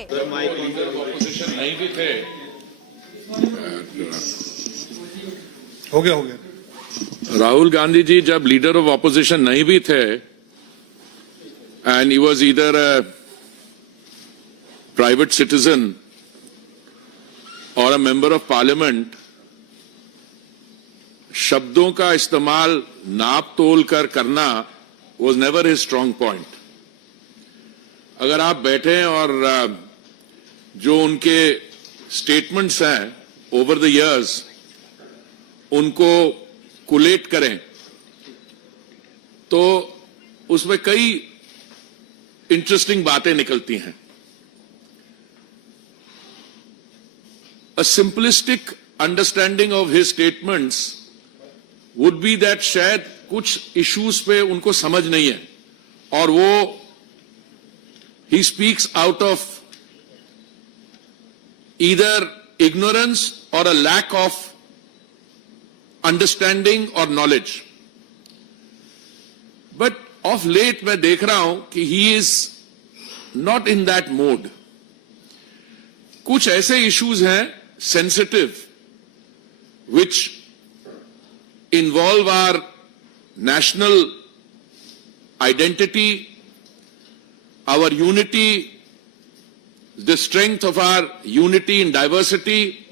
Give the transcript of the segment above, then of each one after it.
Opposition नहीं भी थे। हो गया राहुल गांधी जी जब लीडर ऑफ ऑपोजिशन नहीं भी थे and he was either a private citizen और अ मेंबर ऑफ पार्लियामेंट, शब्दों का इस्तेमाल नाप तोल कर करना was never his strong point. अगर आप बैठे और जो उनके स्टेटमेंट्स हैं ओवर द इयर्स उनको कुलेट करें तो उसमें कई इंटरेस्टिंग बातें निकलती हैं। A simplistic understanding of his statements would be that शायद कुछ issues पे उनको समझ नहीं है और वो he speaks out of either ignorance or a lack of understanding or knowledge. But of late मैं देख रहा हूं कि he is not in that mode. कुछ ऐसे issues हैं sensitive which involve our national identity, our unity, the strength of our unity in diversity.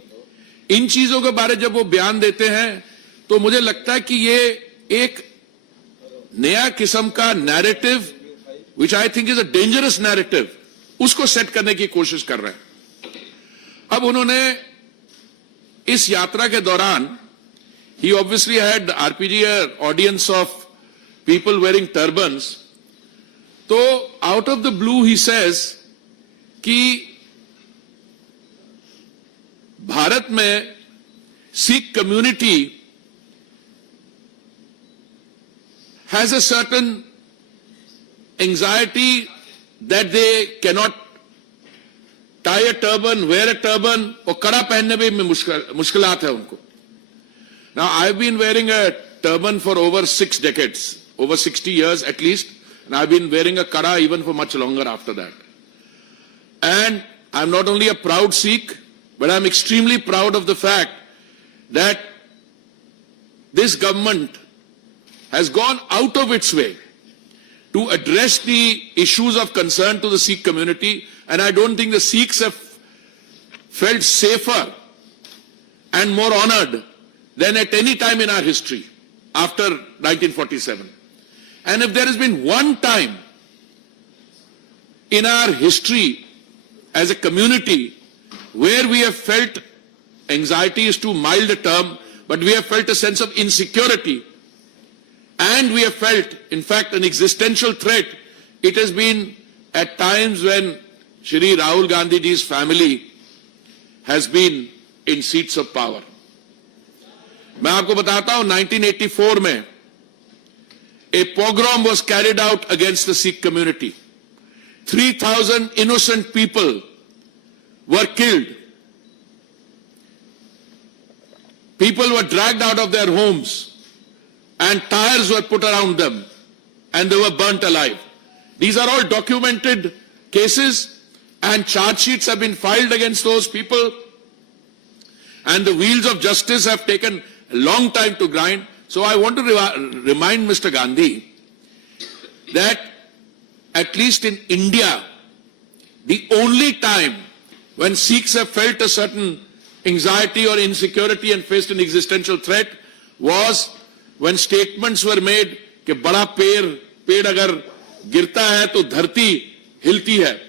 इन चीजों के बारे जब वो बयान देते हैं तो मुझे लगता है कि ये एक नया किस्म का narrative which I think is a dangerous narrative उसको सेट करने की कोशिश कर रहे हैं। अब उन्होंने इस यात्रा के दौरान he obviously had RPG audience of people wearing turbans, तो out of the blue he says कि भारत में Sikh community has a certain anxiety that they cannot tie a turban, wear a turban, और कड़ा पहनने में मुश्किलात है उनको। Now I've been wearing a turban for over 6 decades, over 60 years at least, and I've been wearing a kada even for much longer after that. And I'm not only a proud Sikh, but I'm extremely proud of the fact that this government has gone out of its way to address the issues of concern to the Sikh community, and I don't think the Sikhs have felt safer and more honored than at any time in our history after 1947. And if there has been one time in our history as a community where we have felt, anxiety is too mild a term, but we have felt a sense of insecurity, and we have felt, in fact, an existential threat, it has been at times when Shri Rahul Gandhi ji's family has been in seats of power. मैं आपको बताता हूं 1984 में a pogrom was carried out against the Sikh community. 3,000 innocent people were killed. People were dragged out of their homes and tires were put around them and they were burnt alive. These are all documented cases and charge sheets have been filed against those people, and the wheels of justice have taken a long time to grind. So I want to remind Mr. Gandhi that at least in India, the only time when Sikhs have felt a certain anxiety or insecurity and faced an existential threat was when statements were made कि बड़ा पेड़ अगर गिरता है तो धरती हिलती है.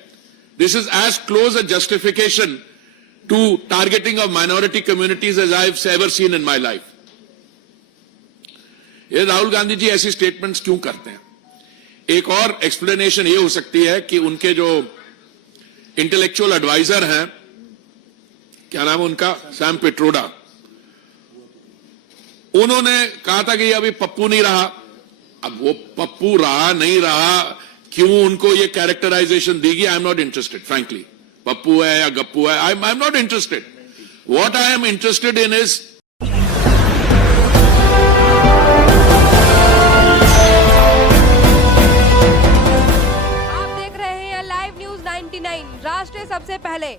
This is as close a justification to targeting of minority communities as I have ever seen in my life. ये राहुल गांधी जी ऐसी स्टेटमेंट्स क्यों करते हैं? एक और एक्सप्लेनेशन ये हो सकती है कि उनके जो इंटेलेक्चुअल एडवाइजर हैं, क्या नाम है उनका, सैम पिट्रोडा, उन्होंने कहा था कि अभी पप्पू नहीं रहा. अब वो पप्पू रहा नहीं रहा, क्यों उनको ये कैरेक्टराइजेशन दी गई, I am not interested frankly. Pappu है या गप्पू है, I am not interested. What I am interested in is आप देख रहे हैं लाइव न्यूज 9 99 राष्ट्र सबसे पहले।